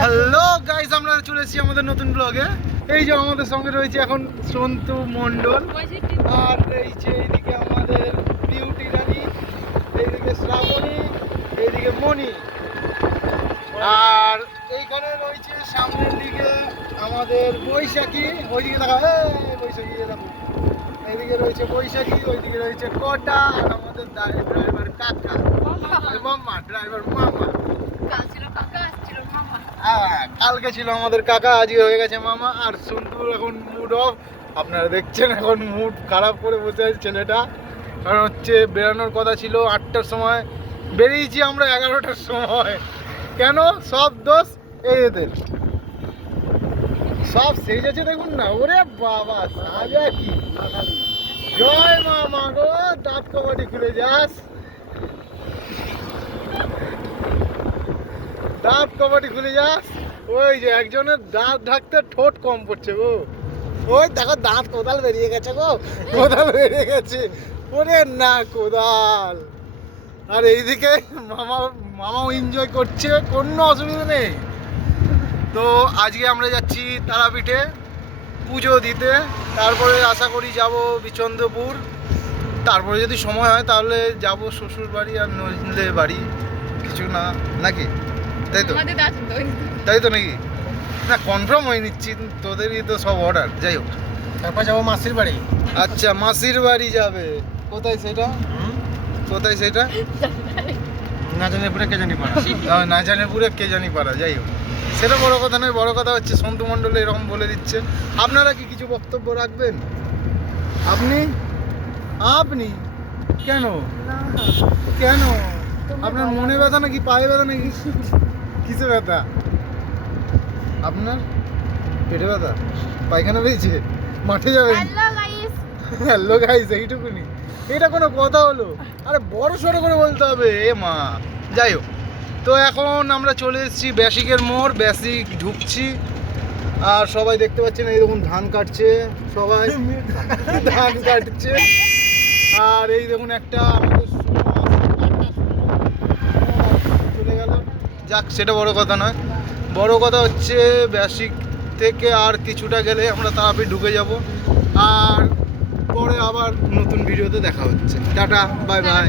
Hello guys, আমরা চলে এসেছি আমাদের নতুন ব্লগে। এই যে আমাদের সঙ্গে রয়েছে এখন সন্তু মণ্ডল, আর এই যে এইদিকে আমাদের বিউটি রানী, এইদিকে শ্রাবণী, এইদিকে মণি, আর এইখানে রয়েছে সামনের দিকে আমাদের বৈশাখী। ওইদিকে দেখা বৈশাখী, এইদিকে রয়েছে বৈশাখী, ওইদিকে রয়েছে কটা, আর আমাদের ড্রাইভার কাকা মামা, ড্রাইভার মামা। কালকে ছিল আমাদের কাকা, আজকে হয়ে গেছে মামা। আর সন্তুর এখন মুড অফ, আপনারা দেখছেন এখন মুড খারাপ করে বসে আছে ছেলেটা। কারণ হচ্ছে বেরানোর কথা ছিল 8টার সময়, বেরিয়েছি আমরা 11টার সময়। কেন? সব দোষ এই এদের, সব সেই যাচ্ছে দেখুন না। ওরে বাবা সাজা কি! জয় মা গো, দাঁত কবাডি খুলে যাস, দাঁত কবাডি খুলে যাস। ওই যে একজনের দাঁত ঢাকতে ঠোঁট কম পড়ছে গো। ওই দেখো দাঁত, কোদাল বেরিয়ে গেছে গো, কোদাল বেরিয়ে গেছে। ওরে না কোদাল। আর এইদিকে মামাও এনজয় করছে, কোনো অসুবিধা নেই। তো আজকে আমরা যাচ্ছি তারাপীঠে পুজো দিতে, তারপরে আশা করি যাব বিচন্দ্রপুর, তারপরে যদি সময় হয় তাহলে যাব শ্বশুর বাড়ি আর নইলে বাড়ি, কিছু না নাকি? তাই তো, তাই তো নাকি? না কনফার্ম হয়ে নিচ্ছি, তোদেরই তো সব অর্ডার। যাই হোক, তারপর যাবো মাসির বাড়ি। আচ্ছা মাসির বাড়ি যাবে, কোথায় সেটা? কোথায় সেটা? নাজানিপুরে কে জানি পাড়া। নাজানিপুরে কে জানি পাড়া। যাই হোক, সেটা বড় কথা নয়, বড় কথা হচ্ছে সন্তু মণ্ডল এরকম বলে দিচ্ছে। আপনারা কি কিছু বক্তব্য রাখবেন? আপনি আপনি কেন কেন আপনার মনে ব্যথা নাকি পায়ে ব্যথা নাকি কিসে ব্যথা? আপনার পেটে ব্যথা, পায়খানা পেয়েছে, মাঠে যাবেন? হ্যালো গাইস, এইটুকুনি, এটা কোনো কথা হলো? আরে বড় সড়ো করে বলতে হবে এ মা। যাই হোক, তো এখন আমরা চলে এসেছি ব্যাসিকের মোড়, ব্যাসিক ঢুকছি। আর সবাই দেখতে পাচ্ছেন এই দেখুন ধান কাটছে, সবাই ধান কাটছে। আর এই দেখুন একটা আমাদের চলে গেল। যাক, সেটা বড় কথা নয়, বড় কথা হচ্ছে ব্যাসিক থেকে আর কিছুটা গেলে আমরা তারাপীঠ ঢুকে যাব। আর পরে আবার নতুন ভিডিওতে দেখা হচ্ছে। Tata, bye bye.